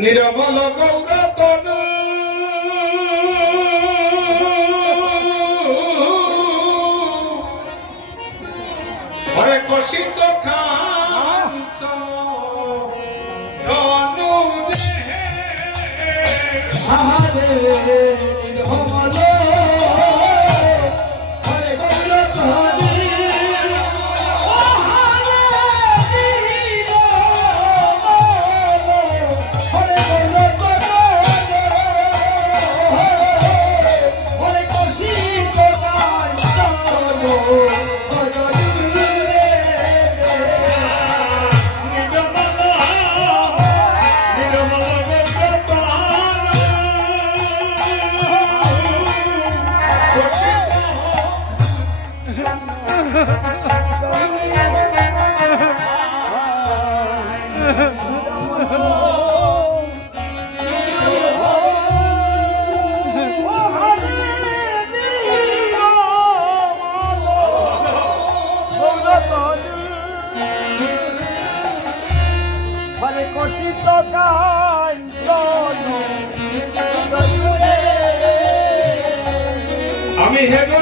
নিরমল গৌরতন। হরে কষিত কাঞ্চন ধনু দেহে। আহারে। কষিত আমি হেডরিতে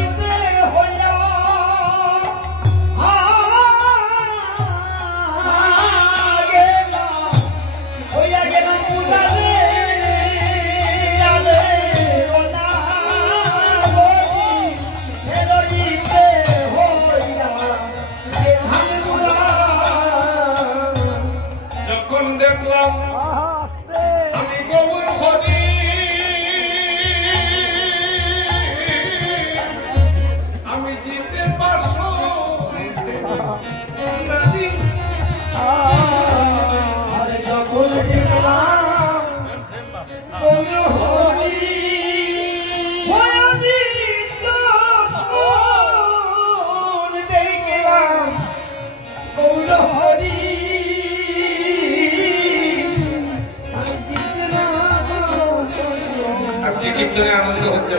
কীর্তনে আনন্দ হচ্ছে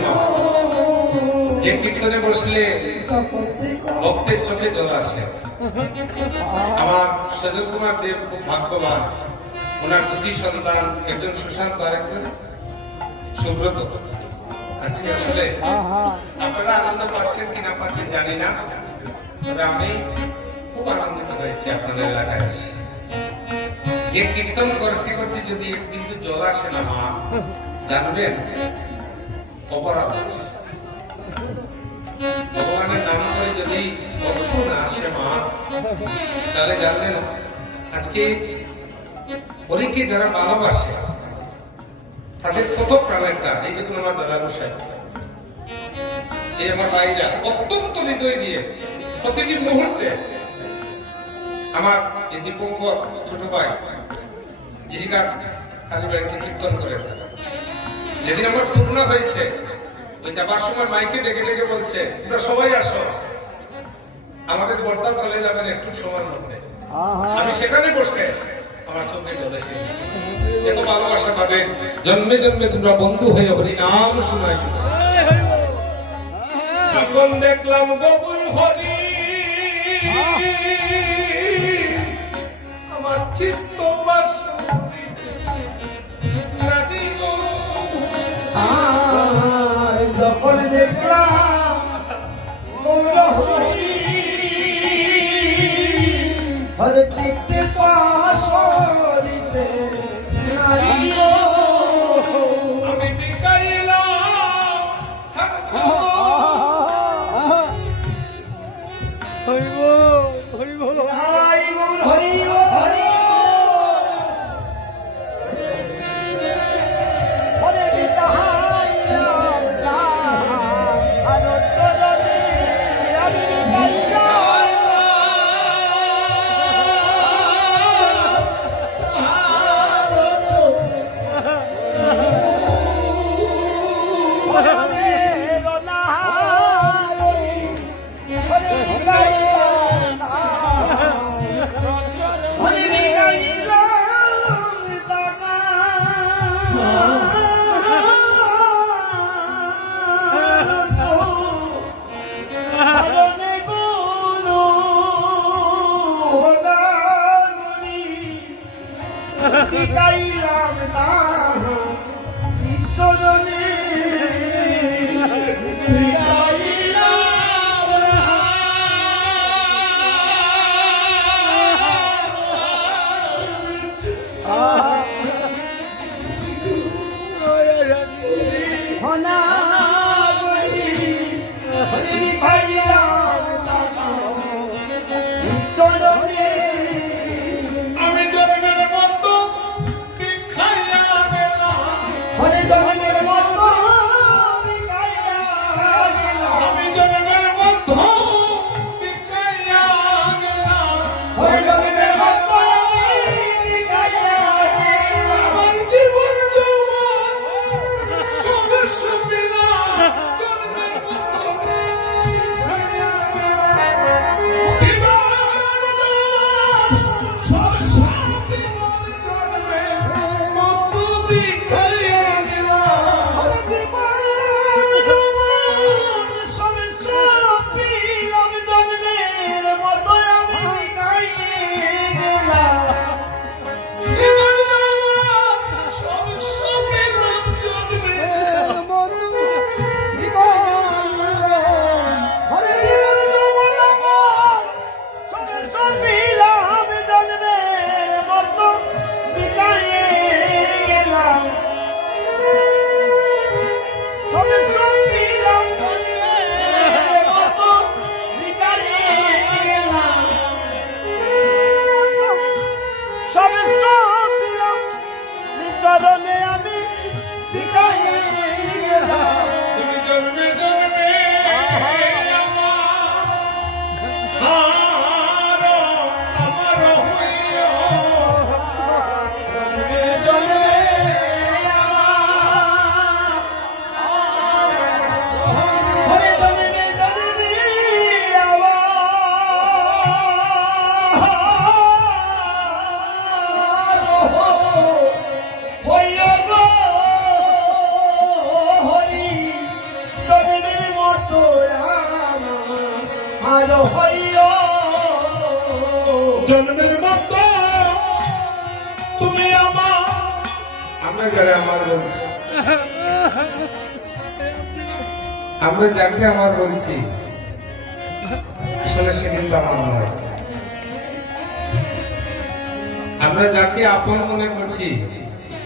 কীর্তনে বসলে ভক্তের চোখে জল আসে। আমার কুমার দেব খুব ওনার দুটি সন্তান, একজন সুশান্ত আর একজন সুব্রত। আসলে আপনারা আনন্দ পাচ্ছেন কি না পাচ্ছেন জানি না। তবে আমি খুব আনন্দিত হয়েছি আপনাদের এলাকায়। যে কীর্তন করতে করতে যদি কিন্তু জল আসে না, মা, জানবেন অপরাধ আছে। ভগবানের নাম করে যদি অস্ত্র না আসে, মা, তাহলে জানলেন আজকে হরিকে যারা ভালোবাসে তাদের কত প্রাণের টান এই দেখুন আমার দাদা বসে এই আমার ভাইরা অত্যন্ত হৃদয় দিয়ে প্রতিটি মুহূর্তে আমার এই দীপঙ্কর ছোট ভাই জীবিকার কালী বাড়িতে কীর্তন করে যেদিন আমার পূর্ণা হয়েছে ওই যাবার সময় মাইকে ডেকে ডেকে বলছে তোমরা সবাই আসো। আমাদের বর্তা চলে যাবেন একটু সময়ের মধ্যে। আমি সেখানে বসে আমার চোখে জল এসে এত ভালোবাসা পাবে জন্মে জন্মে তোমরা বন্ধু হয়ে হরি নাম শোনাই দেখলাম গোবর হরি। আমার চিত্ত দেখলাম হরে চিত্ত سراجي يا Fica aí! তুমি আমার। আমরা যারা আমার বলছি আমরা যাকে আমার বলছি আসলে সে কিন্তু আমার নয়। আমরা যাকে আপন মনে করছি